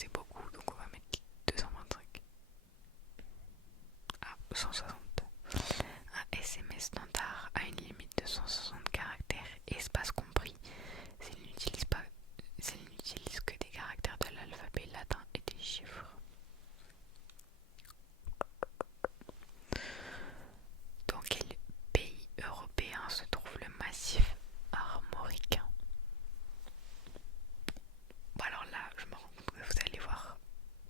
c'est beaucoup, donc on va mettre 225. Ah, 160. Un SMS standard a une limite de 160 caractères, espace compris, s'il n'utilise que des caractères de l'alphabet latin et des chiffres. Dans quel pays européen se trouve le massif armoricain? Bon alors là, je me rends compte que vous allez voir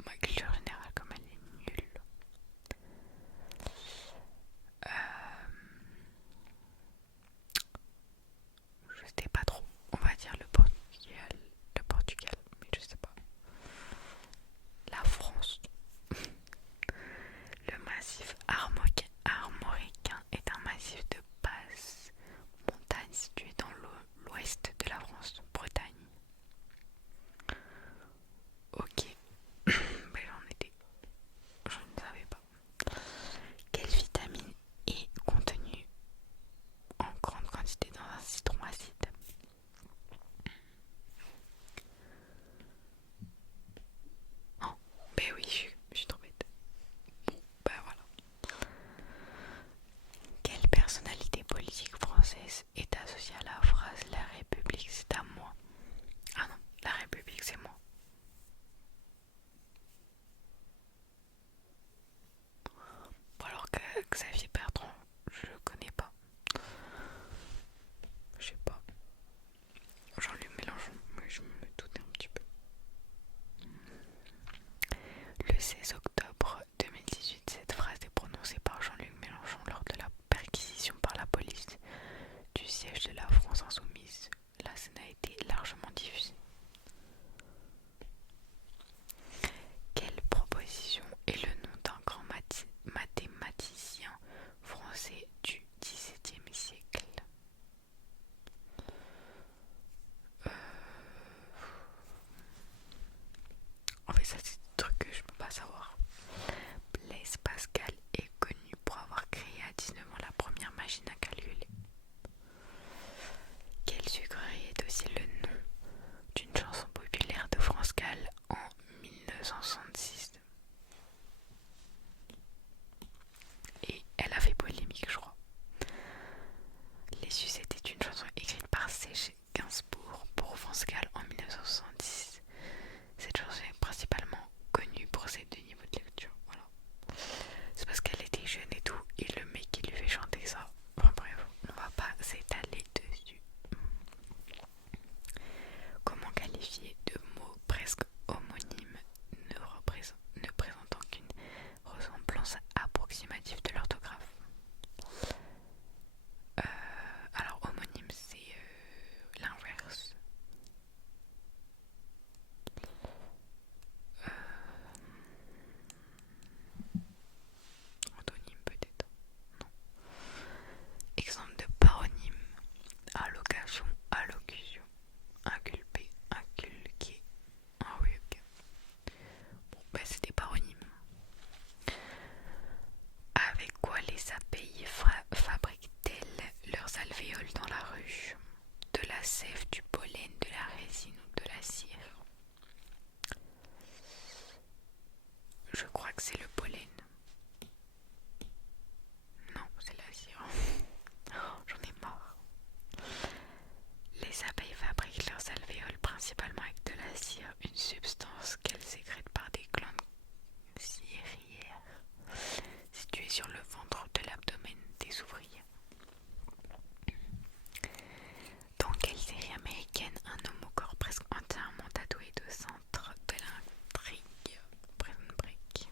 ma culture générale comme elle est nulle. Je sais pas trop. On va dire le Portugal, mais je sais pas. La France. Le massif armoricain est un massif de basses montagnes situé dans l'ouest de la France, Bretagne. Ok, ben je ne savais pas. Quelle vitamine est contenue en grande quantité dans un citron acide? Oh, ben oui, je suis trop bête. Ben voilà. Quelle personnalité politique française est associée à la phrase «La République c'est à moi»? Ah non, la République c'est moi. Bon alors que Xavier Bertrand, je le connais pas. Je sais pas. Jean-Luc Mélenchon, moi je me doutais un petit peu. Le 16 octobre 2018, cette phrase est prononcée par Jean-Luc Mélenchon lors de la perquisition par la police du siège de la France Insoumise. La scène a été largement diffusée. Quelle proposition est le nom d'un grand mathématicien français du XVIIe siècle? En fait, ça c'est des trucs que je peux pas savoir. Blaise Pascal est connu pour avoir créé à 19 ans la première machine à calculer. Quelle sucrerie est aussi le nom d'une chanson populaire de France Gall en 1966? Et elle a fait polémique, je crois. Les Sucettes est une chanson écrite par Serge Gainsbourg pour France Gall en 1966. Cette chanson est principalement connue pour ses deux niveaux de lecture. Voilà. C'est parce qu'elle était jeune et tout, et le mec qui lui fait chanter ça. Enfin bref, on va pas s'étaler dessus. Comment qualifier deux mots presque homonymes ne présentant qu'une ressemblance approximative de l'orthographe? Alors homonyme c'est l'inverse. Antonyme peut-être. Non. Exemple de paronyme: allocation, allocution, inculpé, inculqué. Ah oui, ok. Bon, bah c'est des paronymes. Avec quoi les abeilles fabriquent-elles leurs alvéoles dans la ruche? De la sève, du pollen, de la résine ou de la cire? Je crois que c'est le pollen. Non, c'est la cire. Oh, j'en ai marre. Les abeilles fabriquent leurs alvéoles principalement avec de la cire, une substance qu'elles sécrètent par des glandes cirières situées sur le ventre de l'abdomen des ouvriers. Dans quelle série américaine un homme au corps presque entièrement tatoué de centre de l'intrigue? Prison Break.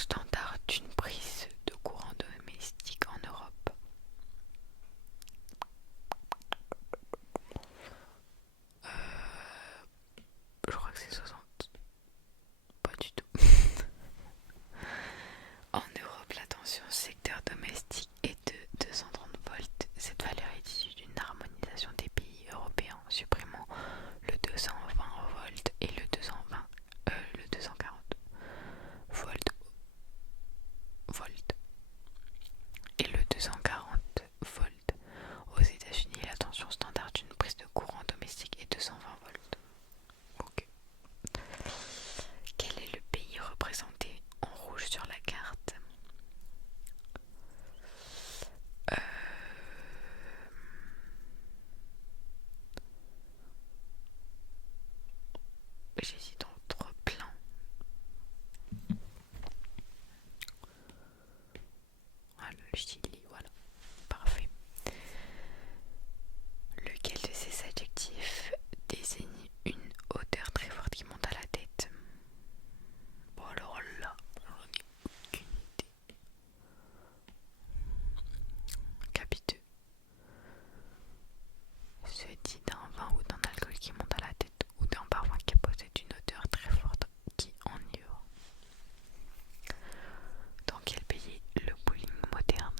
standard d'une prise de courant domestique en Europe? Je crois que c'est 60. Pas du tout. En Europe, la tension secteur domestique est de 230 volts. Cette valeur est issue d'une harmonisation des pays européens, supprimant le 220 volts et le 240 volts et le 240 volts. Aux États-Unis, la tension standard d'une prise de courant domestique est 220 volts. Ok. Quel est le pays représenté en rouge sur la carte? J'hésite entre plein. Voilà, le Chili, voilà. Parfait. Lequel de ces adjectifs désigne une hauteur très forte qui monte à la tête? Bon alors là, j'en ai aucune idée. Capiteux. Se dit d'un vin ou d'un alcool qui monte à la tête ou d'un parfum qui possède une odeur très forte qui enivre. Dans quel pays le bowling moderne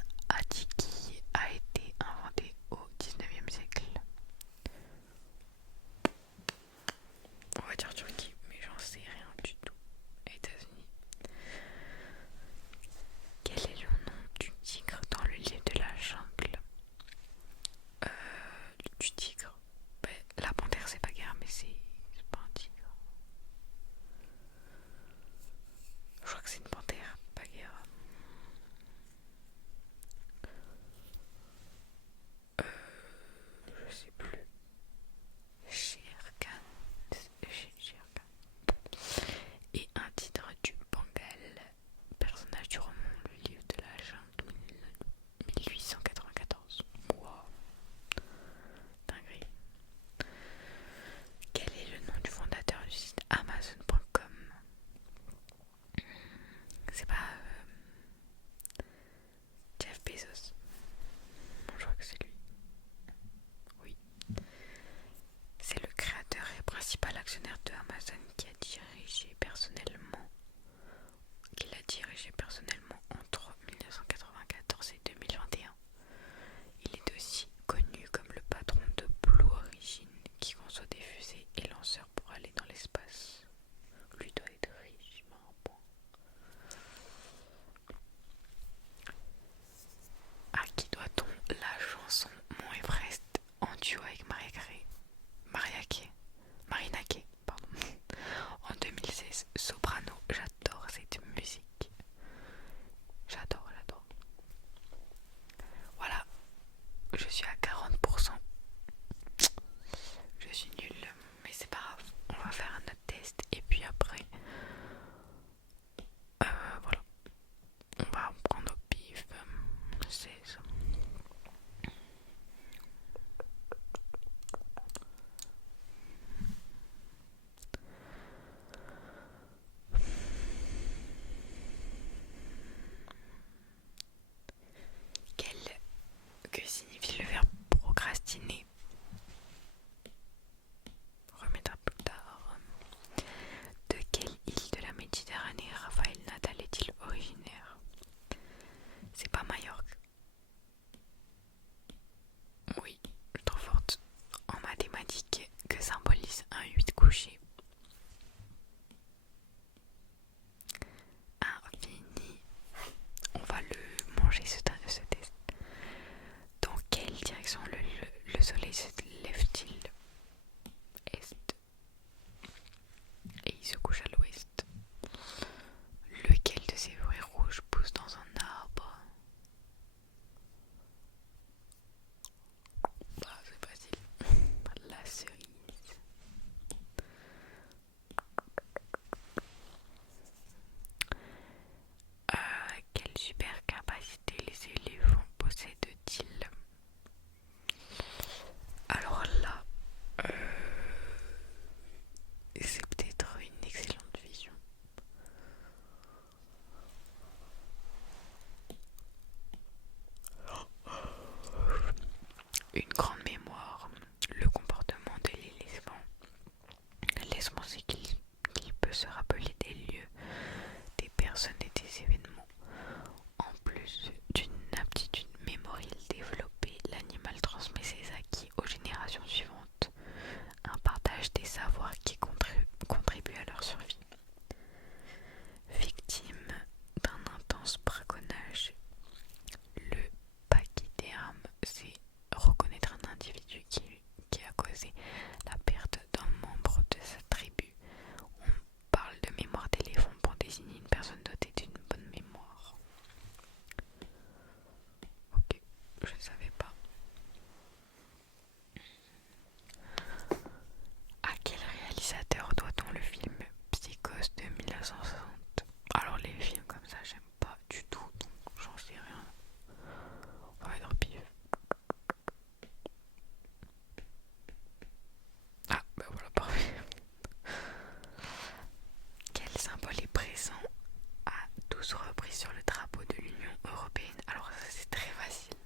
sur le drapeau de l'Union européenne? Alors ça c'est très facile.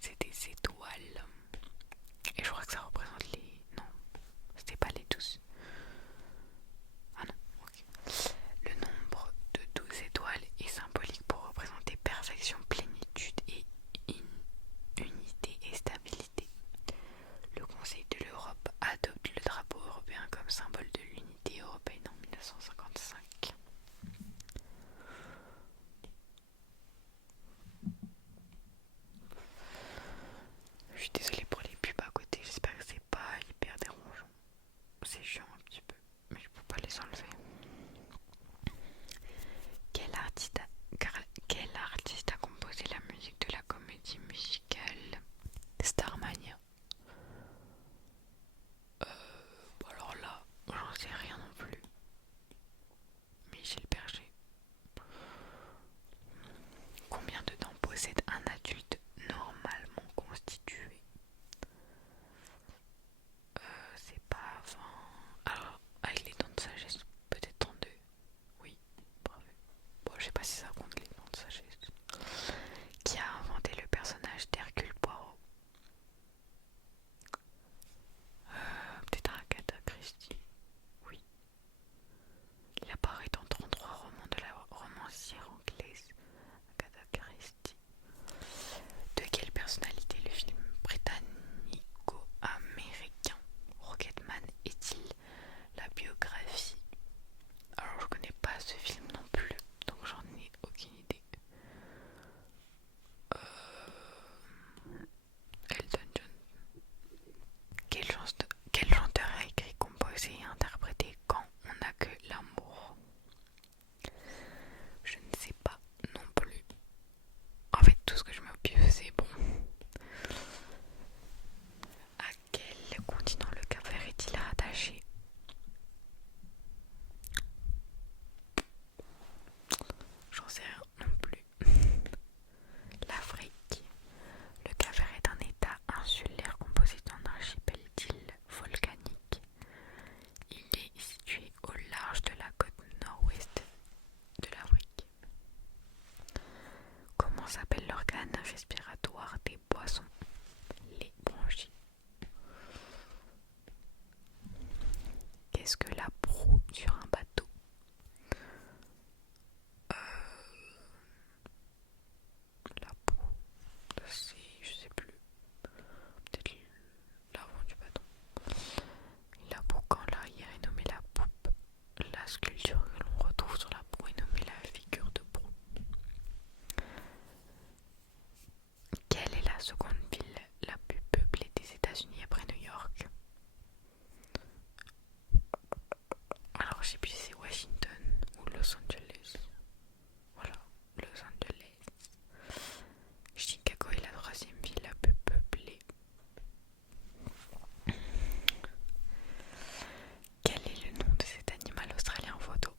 C'est des étoiles. Et je crois que ça représente les... Non, c'était pas les 12. Ah non, ok. Le nombre de 12 étoiles est symbolique pour représenter perfection, plénitude et unité et stabilité. Le Conseil de l'Europe adopte le drapeau européen comme symbole de l'unité européenne en 1955. Je suis désolée pour les pubs à côté, j'espère que c'est pas hyper dérangeant. C'est chiant un petit peu, mais je peux pas les enlever. Quel artiste a composé la musique de la comédie musicale Starmania? Alors là, j'en sais rien non plus. Michel Berger. Combien de dents possède un adulte normalement constitué? C'est pas 20. Alors, avec les dents de sagesse, peut-être 32. Oui, bravo. Bon, je sais pas si ça compte les dents de sagesse. Qui a inventé le personnage d'Hercule Poirot? Peut-être Agatha Christie. Oui. Il apparaît dans 33 romans de la romancière anglaise Agatha Christie. De quelle personnalité le film britannico-américain Rocketman est-il la biographie? Alors je connais pas ce film non plus, donc j'en ai aucune idée. Elton John. Quel chanteur a écrit, composé et interprété Quand on n'a que l'amour? Je ne sais pas non plus. En fait, tout ce que je me pif, c'est bon. À quel continent le Cap-Vert est-il rattaché? J'en sais rien non plus. L'Afrique. Le Cap-Vert est un état insulaire composé d'un archipel d'îles volcaniques. Il est situé au large de la côte nord-ouest de l'Afrique. Comment s'appelle l'organe respiratoire des poissons? Les bronchies. Qu'est-ce que la proue sur un bateau? La proue, c'est, je sais plus, peut-être l'avant du bateau. La proue quand l'arrière est nommée la poupe. La sculpture que l'on retrouve sur la proue est nommée la figure de proue. Quelle est la seconde ville la plus peuplée des États-Unis après New York? Alors je sais plus si c'est Washington ou Los Angeles. Voilà, Los Angeles. Chicago est la troisième ville la plus peuplée. Quel est le nom de cet animal australien en photo?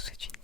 souhaite une